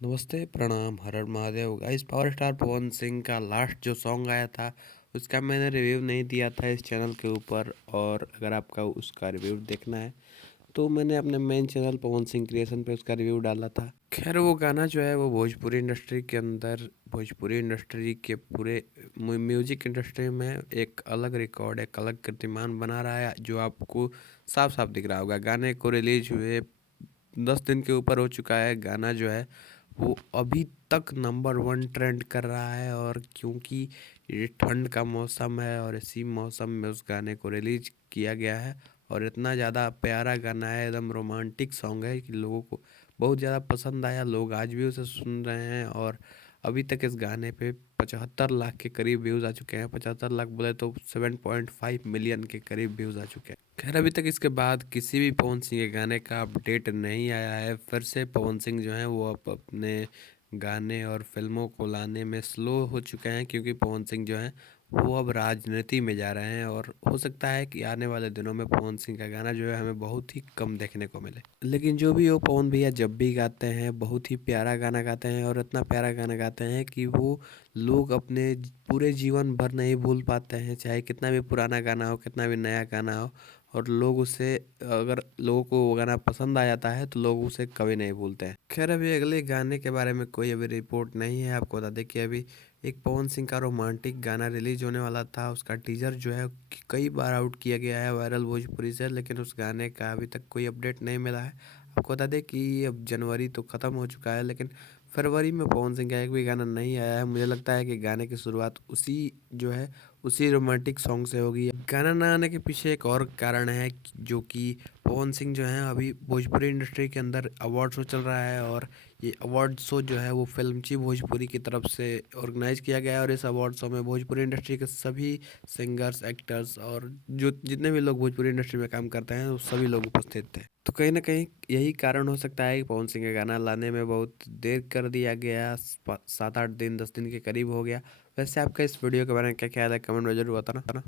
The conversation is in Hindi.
नमस्ते, प्रणाम, हर हर Mahadev. Guys, power star Pawan Singh का लास्ट जो सॉन्ग आया था, उसका मैंने रिव्यू नहीं दिया था इस चैनल के ऊपर। और अगर आपका उसका रिव्यू देखना है तो मैंने अपने main channel Pawan Singh creation पे उसका रिव्यू डाला था। खैर, वो गाना जो है वो भोजपुरी इंडस्ट्री के अंदर, भोजपुरी इंडस्ट्री के पूरे म्यूजिक इंडस्ट्री में एक अलग रिकॉर्ड, एक अलग कीर्तिमान बना रहा है, जो आपको साफ साफ दिख रहा होगा। गाने को रिलीज हुए 10 दिन के ऊपर हो चुका है। गाना जो है वो अभी तक नंबर वन ट्रेंड कर रहा है। और क्योंकि ये ठंड का मौसम है और इसी मौसम में उस गाने को रिलीज किया गया है। और इतना ज़्यादा प्यारा गाना है, एकदम रोमांटिक सॉन्ग है कि लोगों को बहुत ज़्यादा पसंद आया। लोग आज भी उसे सुन रहे हैं। और अभी तक इस गाने पे 75 लाख के करीब व्यूज़ आ चुके हैं। 75 लाख बोले तो 7.5 मिलियन के करीब व्यूज़ आ चुके हैं। खैर, अभी तक इसके बाद किसी भी पवन सिंह के गाने का अपडेट नहीं आया है। फिर से पवन सिंह जो हैं वो अब अपने गाने और फिल्मों को लाने में स्लो हो चुके हैं, क्योंकि पवन सिंह जो हैं वो अब राजनीति में जा रहे हैं। और हो सकता है कि आने वाले दिनों में पवन सिंह का गाना जो है हमें बहुत ही कम देखने को मिले। लेकिन जो भी हो, पवन भैया जब भी गाते हैं बहुत ही प्यारा गाना गाते हैं। और इतना प्यारा गाना गाते हैं कि वो लोग अपने पूरे जीवन भर नहीं भूल पाते हैं, चाहे कितना भी पुराना गाना हो, कितना भी नया गाना हो। और लोग उसे, अगर लोगों को वो गाना पसंद आ जाता है तो लोग उसे कभी नहीं भूलते हैं। खैर, अभी अगले गाने के बारे में कोई अभी रिपोर्ट नहीं है। आपको बता दें कि अभी एक पवन सिंह का रोमांटिक गाना रिलीज होने वाला था। उसका टीजर जो है कई बार आउट किया गया है वायरल भोजपुरी से, लेकिन उस गाने का अभी तक कोई अपडेट नहीं मिला है। आपको बता दें कि अब जनवरी तो ख़त्म हो चुका है, लेकिन फरवरी में पवन सिंह का एक भी गाना नहीं आया है। मुझे लगता है कि गाने की शुरुआत उसी जो है उसी रोमांटिक सॉन्ग से होगी। गाना ना आने के पीछे एक और कारण है जो कि पवन सिंह जो हैं अभी भोजपुरी इंडस्ट्री के अंदर अवार्ड शो चल रहा है। और ये अवार्ड शो जो है वो फिल्मची भोजपुरी की तरफ से ऑर्गेनाइज किया गया है। और इस अवार्ड शो में भोजपुरी इंडस्ट्री के सभी सिंगर्स, एक्टर्स और जो जितने भी लोग भोजपुरी इंडस्ट्री में काम करते हैं वो सभी लोग उपस्थित थे। तो कहीं ना कहीं यही कारण हो सकता है कि पवन सिंह का गाना लाने में बहुत देर कर दिया गया। 7-8 दिन, 10 दिन के करीब हो गया। वैसे आपका इस वीडियो के बारे में क्या ख्याल है, कमेंट में जरूर बताना।